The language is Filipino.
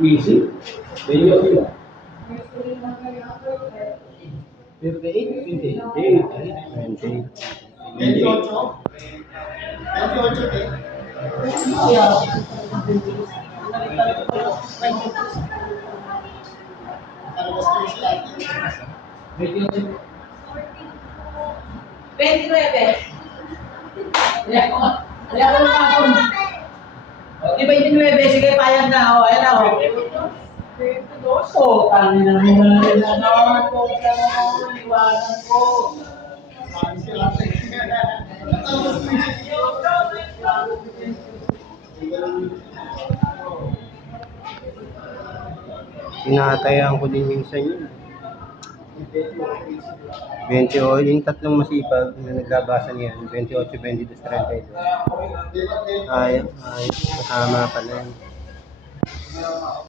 Easy. Video. 28. 29. Kaya ko lang ako. Di ba 29? Sige, payag na. O, ayan na. O, tangin na muna rin na naman po. Iwanan ko. Tinatayan ko din minsan yun. 28, yung tatlong masipag na nagbabasa niyan, 28, 22, 32. Ay, masama pala yun.